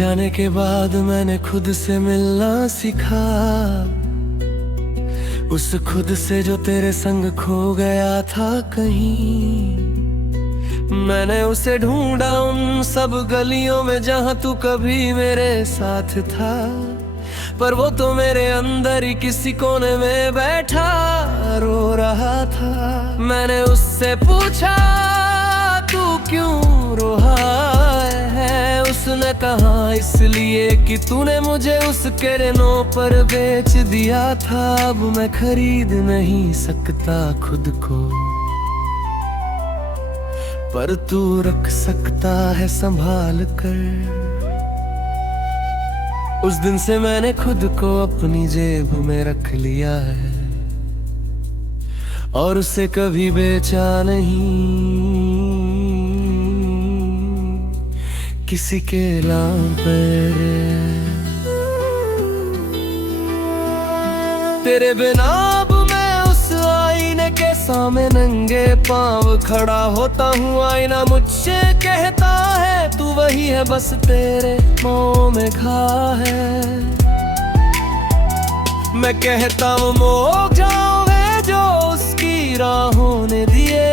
जाने के बाद मैंने खुद से मिलना सीखा, उस खुद से जो तेरे संग खो गया था कहीं। मैंने उसे ढूंढा उन सब गलियों में जहां तू कभी मेरे साथ था, पर वो तो मेरे अंदर ही किसी कोने में बैठा रो रहा था। मैंने उससे पूछा तू क्यों रो रहा है, उसने कहा इसलिए कि तूने मुझे उसके रेनों पर बेच दिया था। अब मैं खरीद नहीं सकता खुद को, पर तू रख सकता है संभाल कर। उस दिन से मैंने खुद को अपनी जेब में रख लिया है और उसे कभी बेचा नहीं किसी के नाम पर। तेरे बिना अब मैं उस आईने के सामने नंगे पांव खड़ा होता हूँ। आईना मुझसे कहता है तू वही है, बस तेरे मुंह में घा है। मैं कहता हूँ मोह जाओ वे जो उसकी राहों ने दिए,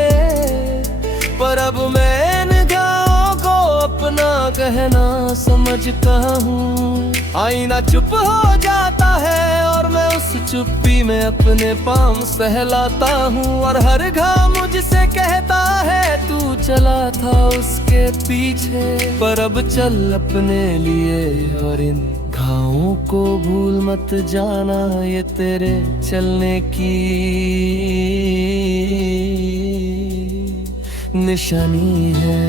पर अब मैं इन घावों को अपना कहना समझता हूँ। आईना चुप हो जाता है और मैं उस चुप्पी में अपने पाँव सहलाता हूँ, और हर घाव मुझसे कहता है तू चला था उसके पीछे, पर अब चल अपने लिए। और इन घावों को भूल मत जाना, ये तेरे चलने की निशानी है।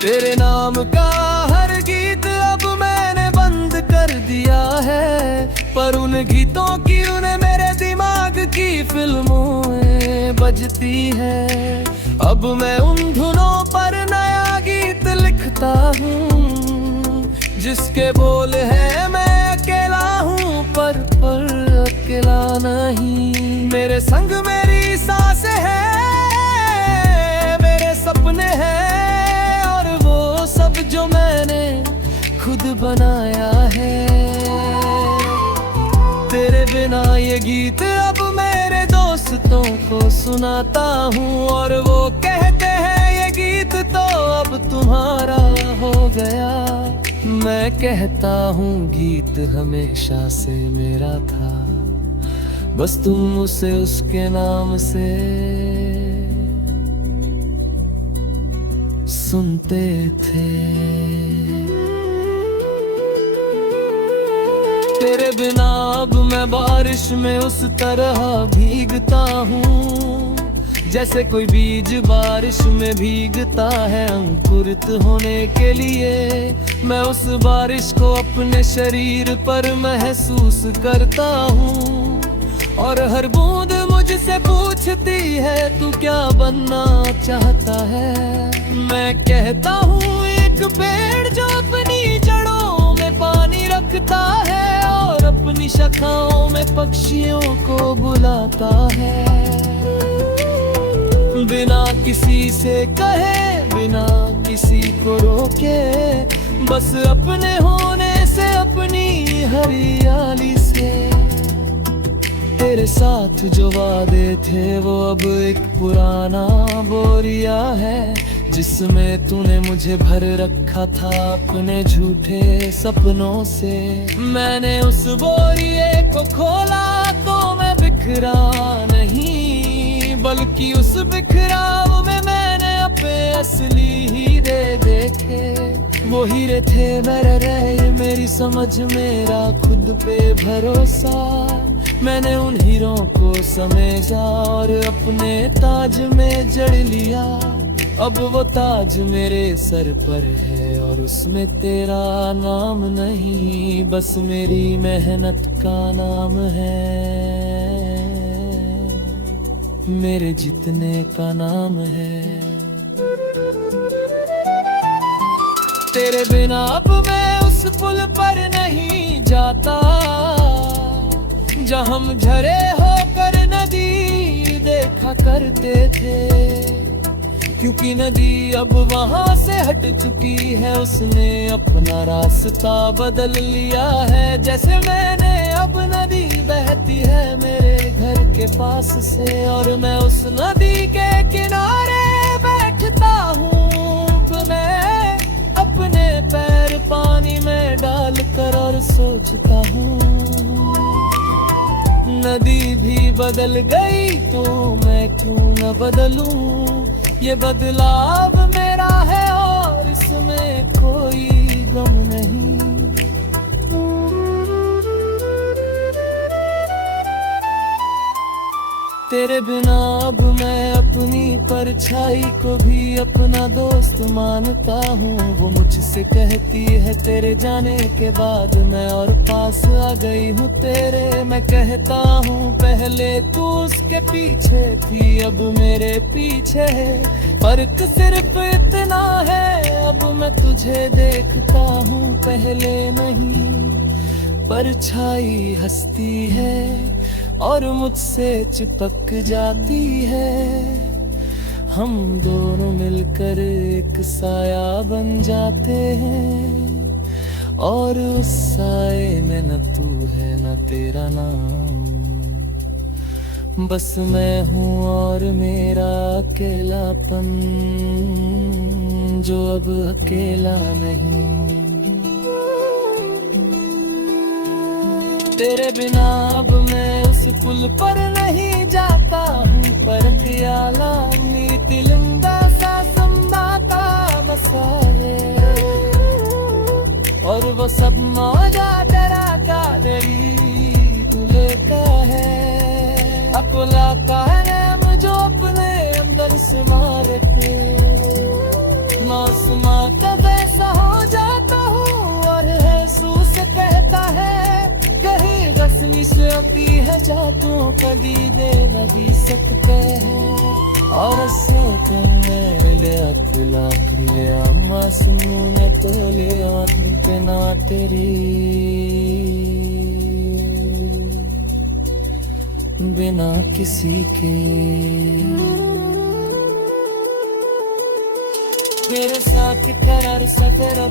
तेरे नाम का हर गीत अब मैंने बंद कर दिया है, पर उन गीतों की उन्हें मेरे दिमाग की फिल्मों में बजती है। अब मैं उन धुनों पर नया गीत लिखता हूँ, जिसके बोल है मैं अकेला हूँ पर अकेला नहीं। मेरे संग मेरी सांसें हैं, मेरे सपने हैं, और वो सब जो मैंने खुद बनाया है। तेरे बिना ये गीत अब मेरे दोस्तों को सुनाता हूँ, और वो कहते हैं ये गीत तो अब तुम्हारा हो गया। मैं कहता हूँ गीत हमेशा से मेरा था, बस तुम उसे उसके नाम से सुनते थे। तेरे बिना अब मैं बारिश में उस तरह भीगता हूँ, जैसे कोई बीज बारिश में भीगता है अंकुरित होने के लिए। मैं उस बारिश को अपने शरीर पर महसूस करता हूँ, और हर बूंद मुझसे पूछती है तू क्या बनना चाहता है। मैं कहता हूँ एक पेड़ जो अपनी जड़ों में पानी रखता है और अपनी शाखाओं में पक्षियों को बुलाता है। बिना किसी से कहे, बिना किसी को रोके, बस अपने होने से, अपनी हरियाली से। तेरे साथ जो वादे थे वो अब एक पुराना बोरिया है, जिसमें तूने मुझे भर रखा था अपने झूठे सपनों से। मैंने उस बोरिए को खोला तो मैं बिखरा नहीं, बल्कि उस बिखराव में मैंने अपने असली हीरे देखे। वो हीरे थे मेरे रहे, मेरी समझ, मेरा खुद पे भरोसा। मैंने उन हीरों को समेजा और अपने ताज में जड़ लिया। अब वो ताज मेरे सर पर है और उसमें तेरा नाम नहीं, बस मेरी मेहनत का नाम है, मेरे जितने का नाम है। तेरे बिना अब मैं उस पुल पर नहीं जाता, जहाँ हम झरे होकर नदी देखा करते थे। क्योंकि नदी अब वहां से हट चुकी है, उसने अपना रास्ता बदल लिया है। जैसे मैंने अब नदी बहती है मेरे घर के पास से, और मैं उस नदी के किनारे बैठता हूँ। मैं अपने पैर पानी में डालकर और सोचता हूँ, नदी भी बदल गई तो मैं क्यों न बदलूं। ये बदलाव मेरा है और इसमें कोई गम नहीं। तेरे बिना अब मैं अपनी परछाई को भी अपना दोस्त मानता हूँ। वो मुझसे कहती है तेरे जाने के बाद मैं और पास आ गई हूँ तेरे। मैं कहता हूँ पहले तू उसके पीछे थी, अब मेरे पीछे है। फर्क सिर्फ इतना है, अब मैं तुझे देखता हूँ पहले नहीं। परछाई हंसती है और मुझसे चिपक जाती है। हम दोनों मिलकर एक साया बन जाते हैं, और उस साए में न तू है न तेरा नाम। बस मैं हूँ और मेरा अकेलापन, जो अब अकेला नहीं। तेरे बिना अब मैं उस पुल पर नहीं जाता हूँ, पर ख्याला नीतिलिंदा सा संदाता बसावे। और वो सब मौजा डरा का दरी दुले का है, अकुला का है जो अपने अंदर से मारे थे। मौसमा का वैसा हो जाता हूँ और महसूस कहता है कहीं रस्मी से अपी है जातों कभी दे नहीं सकते हैं। और से मेरे लिए अतला लिया मासूम ने तो लिया ना तेरी, बिना किसी के। तेरे साथ करार सा तेरा